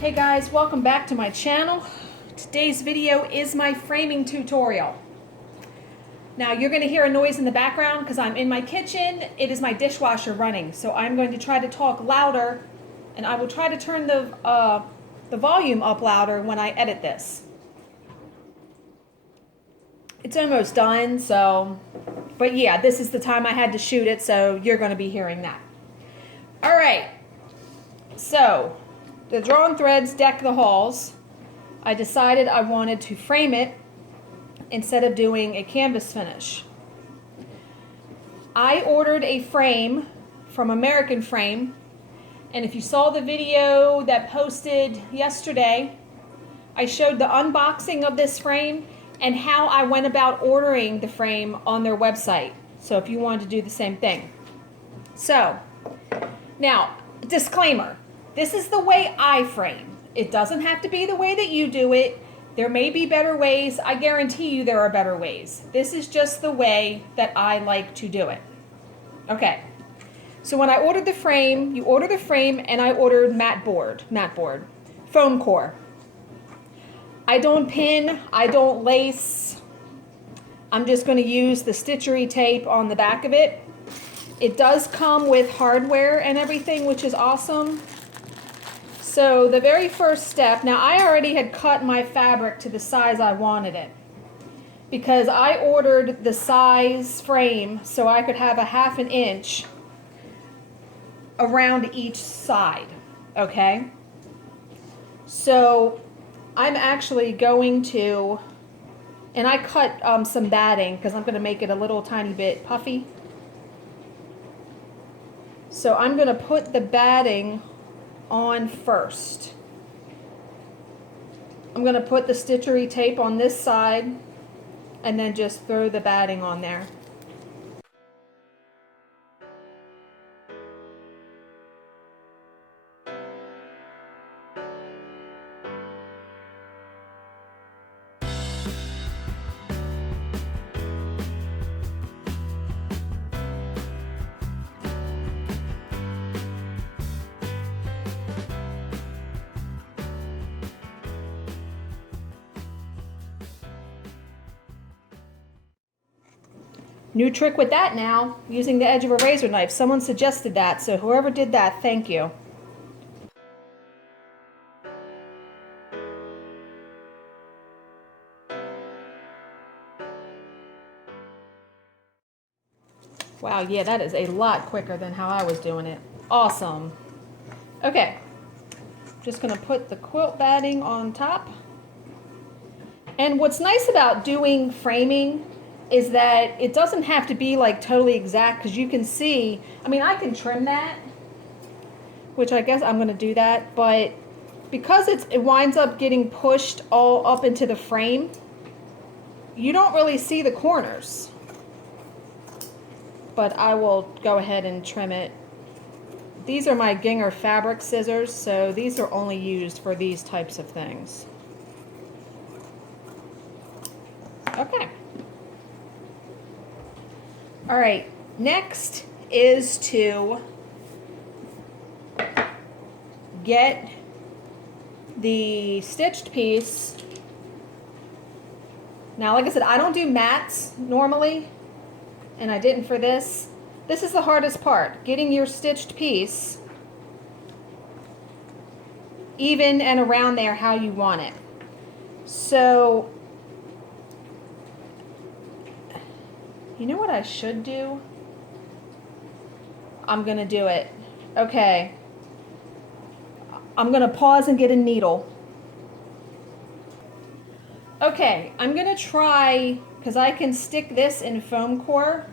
Hey guys, welcome back to my channel. Today's video is my framing tutorial. Now you're going to hear a noise in the background because I'm in my kitchen. It is my dishwasher running, so I'm going to try to talk louder, and I will try to turn the volume up louder when I edit this. It's almost done, but yeah, this is the time I had to shoot it, so you're going to be hearing that. All right, so the drawn threads deck the halls. I decided I wanted to frame it instead of doing a canvas finish. I ordered a frame from American Frame, and if you saw the video that posted yesterday, I showed the unboxing of this frame and how I went about ordering the frame on their website. So if you wanted to do the same thing. So, now, disclaimer. This is the way I frame. It doesn't have to be the way that you do it. There may be better ways. I guarantee you there are better ways. This is just the way that I like to do it. Okay. So when I ordered the frame, you order the frame, and I ordered matte board, foam core. I don't pin, I don't lace. I'm just going to use the stitchery tape on the back of it. It does come with hardware and everything, which is awesome. So the very first step, now I already had cut my fabric to the size I wanted it, because I ordered the size frame so I could have a ½ inch around each side, okay? So I'm actually going to, and I cut some batting because I'm going to make it a little tiny bit puffy. So I'm going to put the batting on first. I'm going to put the stitchery tape on this side and then just throw the batting on there. New trick with that now, using the edge of a razor knife. Someone suggested that, so whoever did that, thank you. Wow, yeah, that is a lot quicker than how I was doing it. Awesome. Okay, just gonna put the quilt batting on top. And what's nice about doing framing is that it doesn't have to be like totally exact, because you can see, I mean, I can trim that, which I guess I'm going to do that, but because it winds up getting pushed all up into the frame, you don't really see the corners. But I will go ahead and trim it. These are my Ginger fabric scissors, so these are only used for these types of things. Okay. All right, next is to get the stitched piece. Now, like I said, I don't do mats normally, and I didn't for this. This is the hardest part, getting your stitched piece even and around there how you want it. So, you know what I should do? I'm gonna do it. Okay. I'm gonna pause and get a needle. Okay, I'm gonna try, because I can stick this in foam core.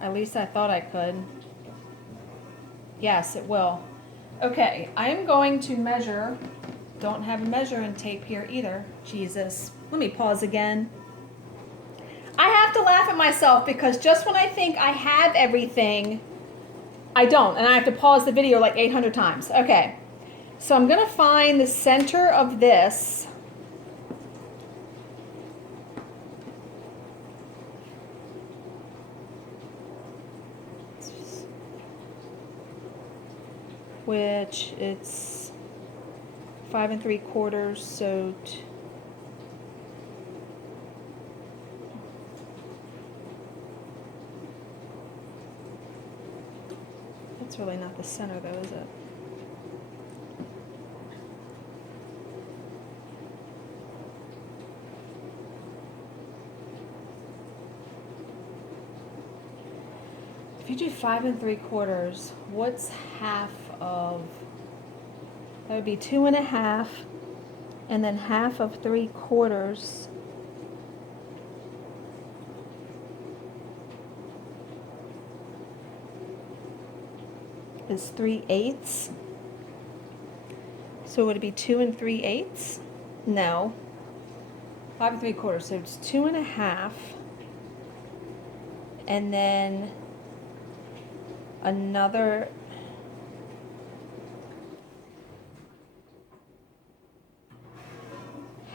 At least I thought I could. Yes, it will. Okay, I'm going to measure. Don't have a measuring tape here either. Jesus. Let me pause again. I have to laugh at myself because just when I think I have everything, I don't. And I have to pause the video like 800 times. Okay. So I'm going to find the center of this. Which it's 5 3/4, so that's really not the center though, is it? If you do 5 3/4, what's half of, that would be 2 1/2, and then half of 3/4 is 3/8. So would it be 2 3/8? No. 5 3/4, so it's 2 1/2, and then another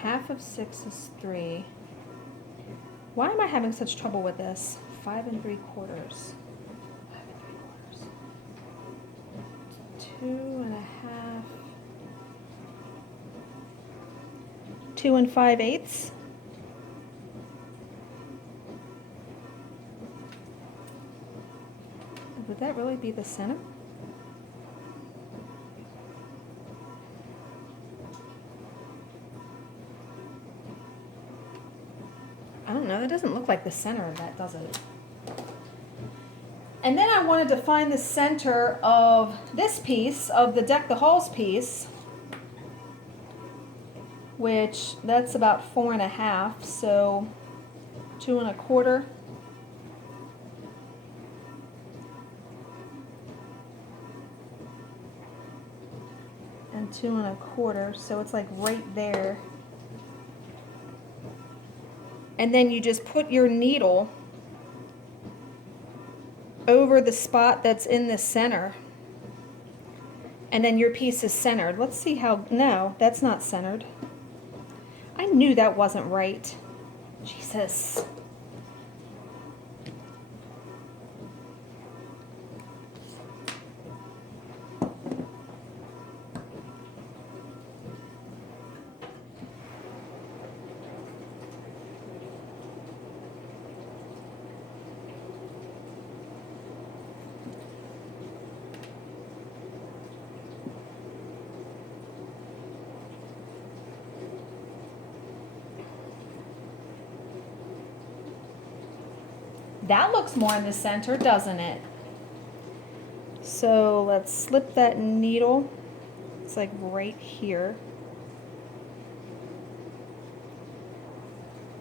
half of 6 is 3. Why am I having such trouble with this? 5 3/4. 5 3/4. 2 1/2. 2 5/8. Would that really be the center? I don't know, it doesn't look like the center of that, does it? And then I wanted to find the center of this piece, of the Deck the Halls piece, which that's about 4 1/2, so 2 1/4. And 2 1/4, so it's like right there. And then you just put your needle over the spot that's in the center, and then your piece is centered. Let's see how, no, that's not centered. I knew that wasn't right. Jesus. That looks more in the center, doesn't it? So let's slip that needle. It's like right here.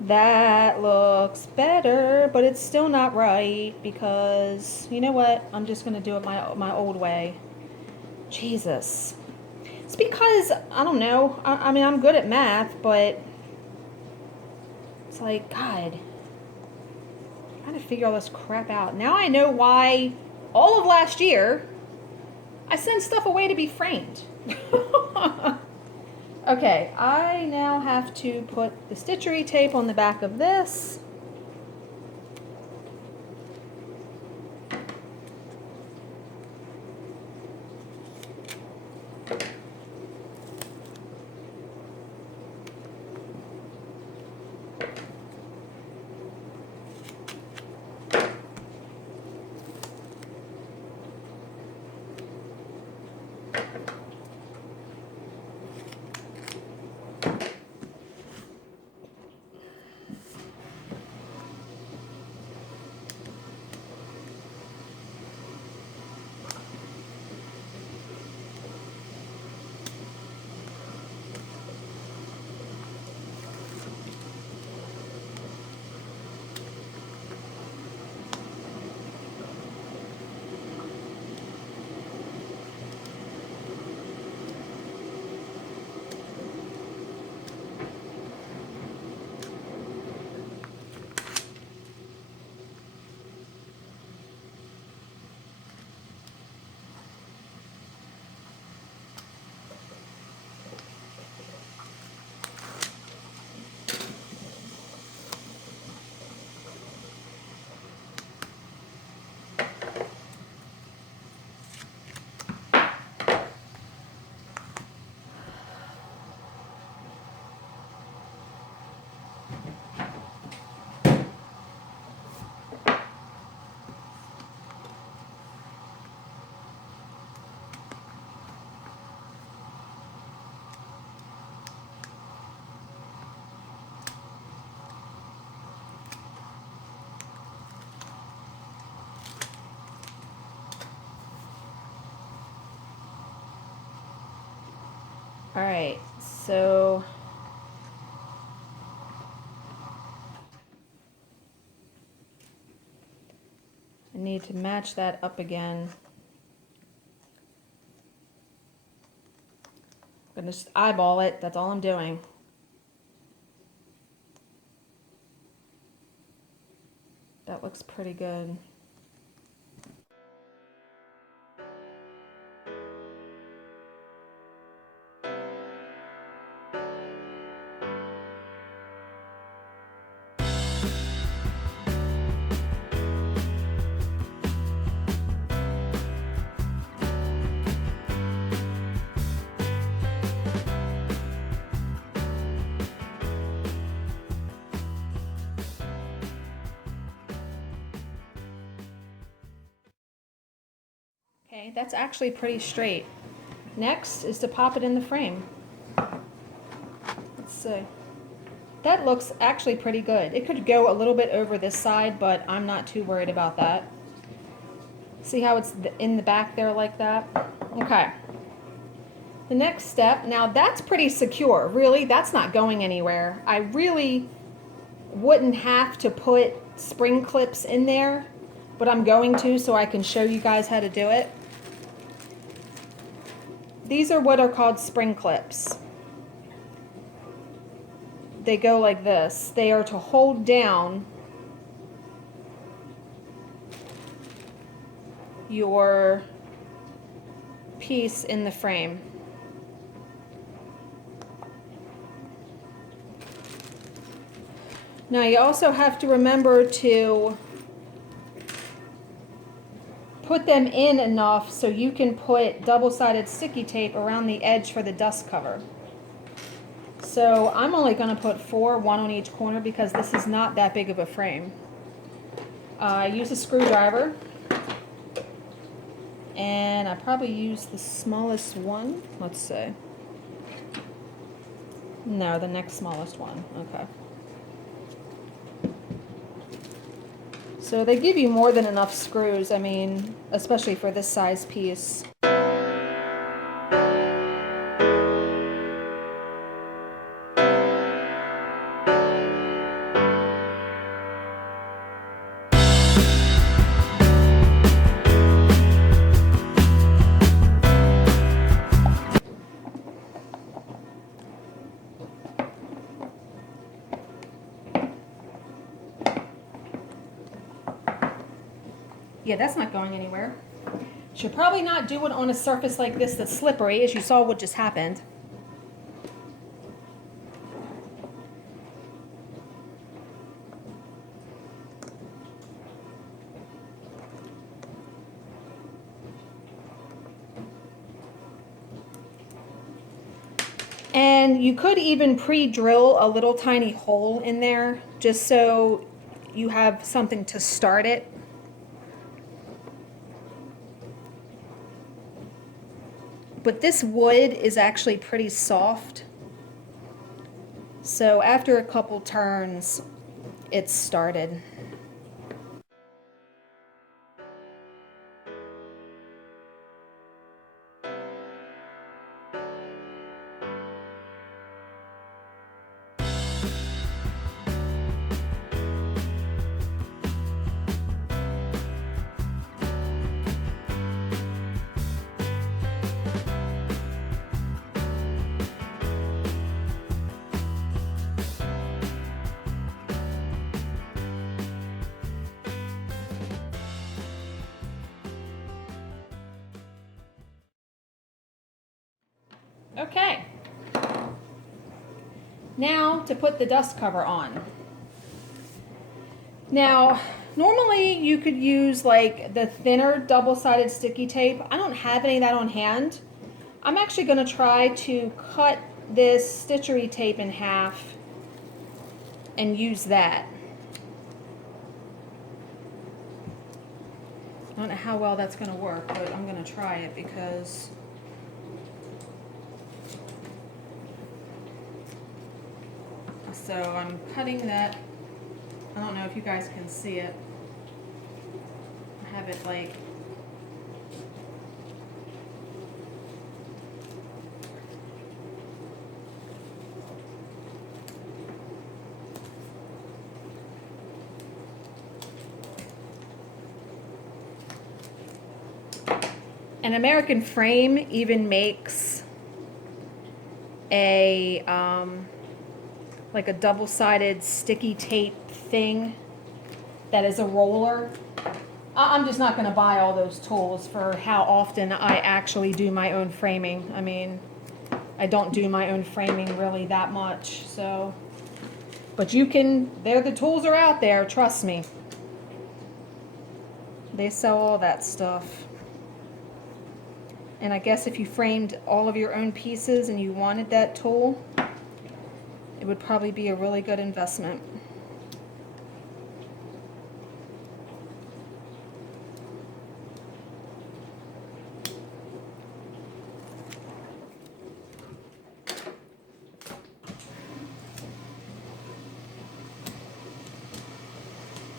That looks better, but it's still not right because, you know what? I'm just going to do it my old way. Jesus. It's because, I don't know, I mean, I'm good at math, but it's like, God, I'm trying to figure all this crap out. Now I know why all of last year I sent stuff away to be framed. Okay, I now have to put the stitchery tape on the back of this. All right, so I need to match that up again. I'm gonna just eyeball it, that's all I'm doing. That looks pretty good. Okay, that's actually pretty straight. Next is to pop it in the frame. Let's see. That looks actually pretty good. It could go a little bit over this side, but I'm not too worried about that. See how it's in the back there like that? Okay. The next step, now that's pretty secure. Really, that's not going anywhere. I really wouldn't have to put spring clips in there, but I'm going to so I can show you guys how to do it. These are what are called spring clips. They go like this. They are to hold down your piece in the frame. Now you also have to remember to put them in enough so you can put double-sided sticky tape around the edge for the dust cover. So I'm only going to put 4, 1 on each corner, because this is not that big of a frame. I use a screwdriver, and I probably use the smallest one. Let's see. No, the next smallest one. Okay. So they give you more than enough screws, I mean, especially for this size piece. Yeah, that's not going anywhere. Should probably not do it on a surface like this that's slippery, as you saw what just happened. And you could even pre-drill a little tiny hole in there, just so you have something to start it. But this wood is actually pretty soft. So after a couple turns, it's started. Okay. Now to put the dust cover on. Now, normally you could use like the thinner double-sided sticky tape. I don't have any of that on hand. I'm actually going to try to cut this stitchery tape in half and use that. I don't know how well that's going to work, but I'm going to try it because so I'm cutting that. I don't know if you guys can see it. I have it like An American Frame even makes a like a double-sided sticky tape thing that is a roller. I'm just not going to buy all those tools for how often I actually do my own framing. I mean, I don't do my own framing really that much, so. But you can, the tools are out there, trust me. They sell all that stuff. And I guess if you framed all of your own pieces and you wanted that tool, it would probably be a really good investment.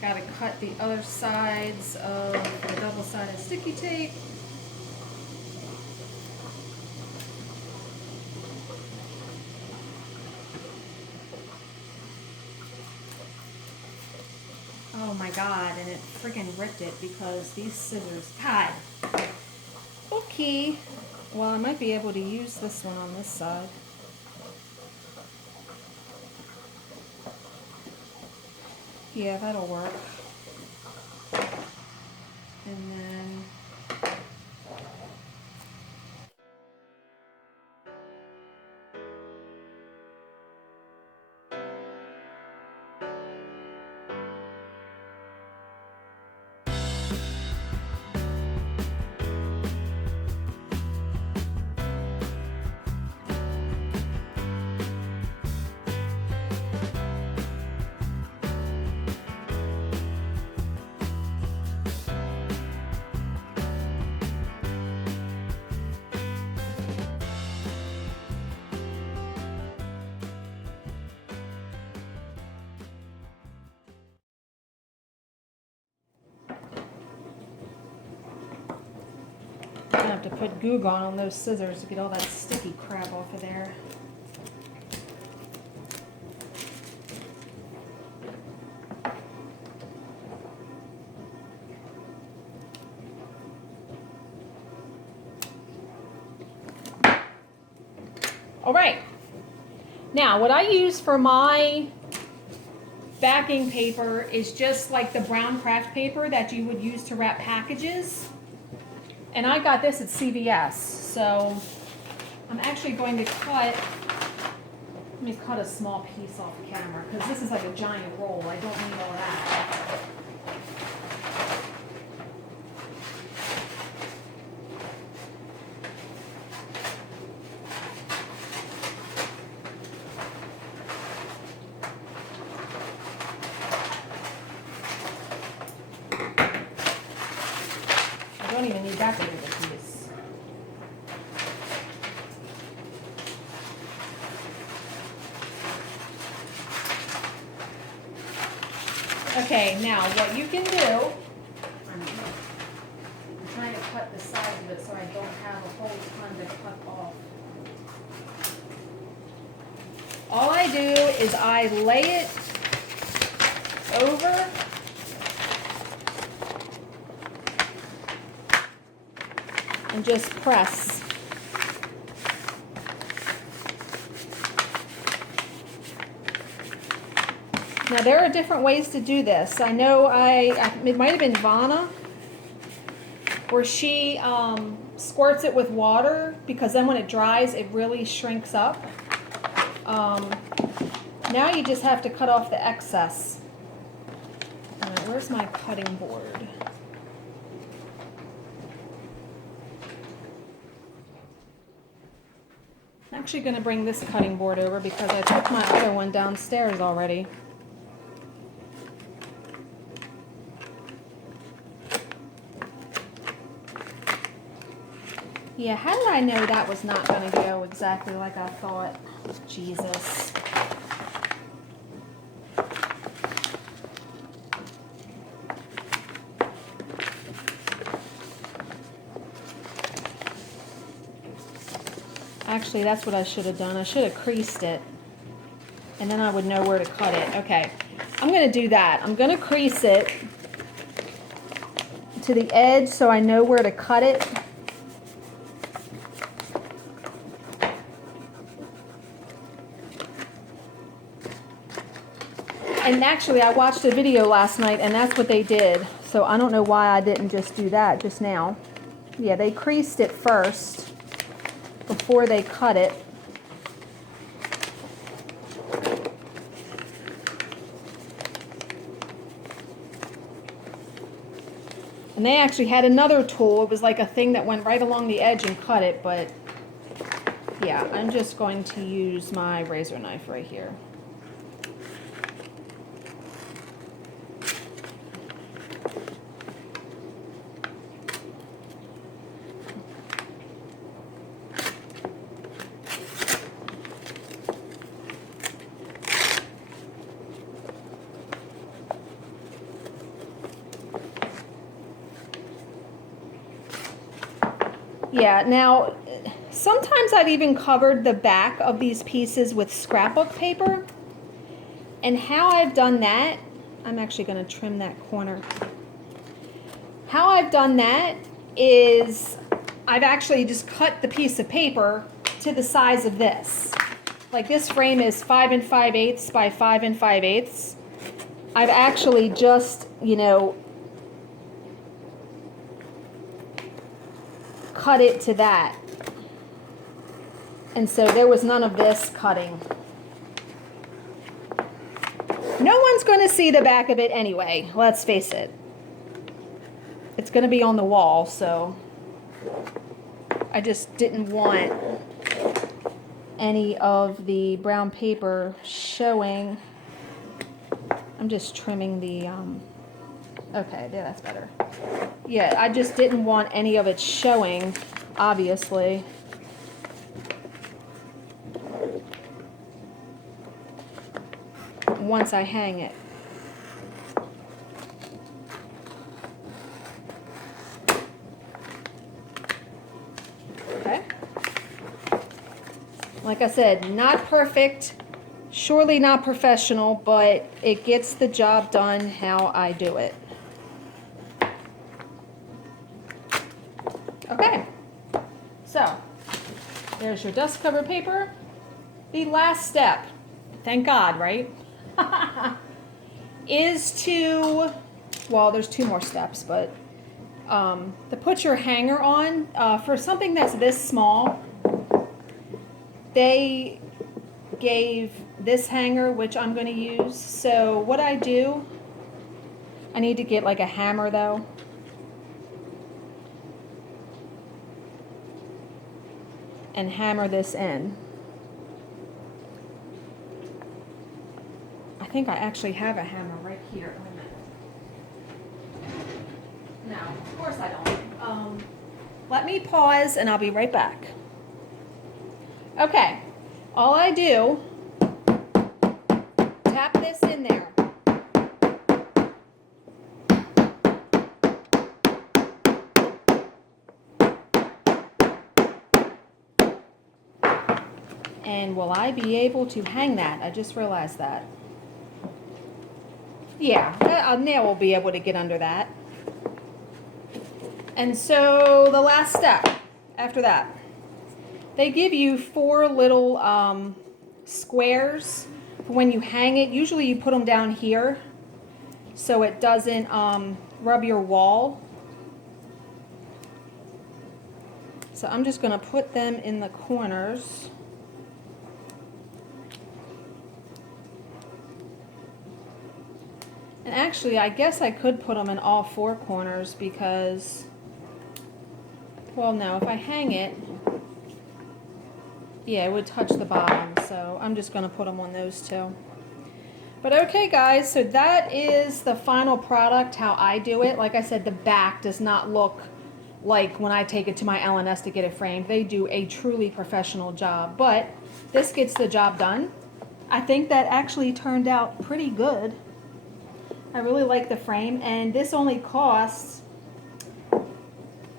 Got to cut the other sides of the double-sided sticky tape. Oh my God, and it friggin' ripped it because these scissors, God. Okay, well I might be able to use this one on this side. Yeah, that'll work. And then I have to put Goo Gone on those scissors to get all that sticky crap off of there. All right. Now, what I use for my backing paper is just like the brown craft paper that you would use to wrap packages. And I got this at CVS, so I'm actually going to cut, let me cut a small piece off camera, because this is like a giant roll. I don't need all that. I don't even need that big of a piece. Okay, now what you can do, I'm trying to cut the sides of it so I don't have a whole ton to cut off. All I do is I lay it over and just press. Now there are different ways to do this. I know it might have been Vanna, where she squirts it with water, because then when it dries it really shrinks up. Now you just have to cut off the excess. All right, where's my cutting board? I'm actually going to bring this cutting board over because I took my other one downstairs already. Yeah, how did I know that was not going to go exactly like I thought? Jesus. Actually, that's what I should have done. I should have creased it, and then I would know where to cut it. Okay, I'm going to do that. I'm going to crease it to the edge so I know where to cut it. And actually, I watched a video last night, and that's what they did. So I don't know why I didn't just do that just now. Yeah, they creased it first before they cut it. And they actually had another tool. It was like a thing that went right along the edge and cut it, but yeah, I'm just going to use my razor knife right here. Yeah, now sometimes I've even covered the back of these pieces with scrapbook paper. And how I've done that, I'm actually going to trim that corner. How I've done that is I've actually just cut the piece of paper to the size of this. Like this frame is 5 5/8 by 5 5/8. I've actually just, you know, cut it to that. And so there was none of this cutting. No one's going to see the back of it anyway, let's face it. It's going to be on the wall, so I just didn't want any of the brown paper showing. I'm just trimming the, okay, yeah, that's better. Yeah, I just didn't want any of it showing, obviously. Once I hang it. Okay. Like I said, not perfect, surely not professional, but it gets the job done how I do it. Okay, so there's your dust cover paper. The last step, thank God, right? Is to, well, there's two more steps, but to put your hanger on. For something that's this small, they gave this hanger, which I'm going to use. So what I do, I need to get like a hammer though. And hammer this in. I think I actually have a hammer right here. Wait a minute. No, of course I don't. Let me pause and I'll be right back. Okay, all I do, tap this in there. And will I be able to hang that? I just realized that. Yeah, a nail will be able to get under that. And so the last step after that, they give you 4 little squares for when you hang it. Usually you put them down here so it doesn't rub your wall. So I'm just going to put them in the corners. And actually, I guess I could put them in all 4 corners because, well, no, if I hang it, yeah, it would touch the bottom. So I'm just going to put them on those 2. But okay, guys, so that is the final product, how I do it. Like I said, the back does not look like when I take it to my LNS to get it framed. They do a truly professional job, but this gets the job done. I think that actually turned out pretty good. I really like the frame, and this only costs,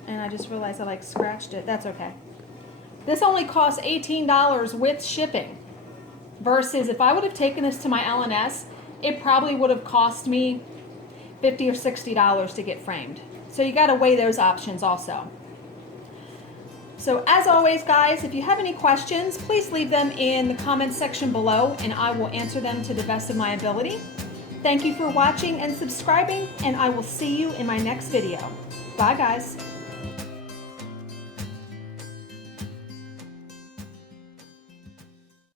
and I just realized I like scratched it. That's okay. This only costs $18 with shipping, versus if I would have taken this to my LNS, it probably would have cost me $50 or $60 to get framed. So you got to weigh those options also. So as always, guys, if you have any questions, please leave them in the comments section below, and I will answer them to the best of my ability. Thank you for watching and subscribing, and I will see you in my next video. Bye guys.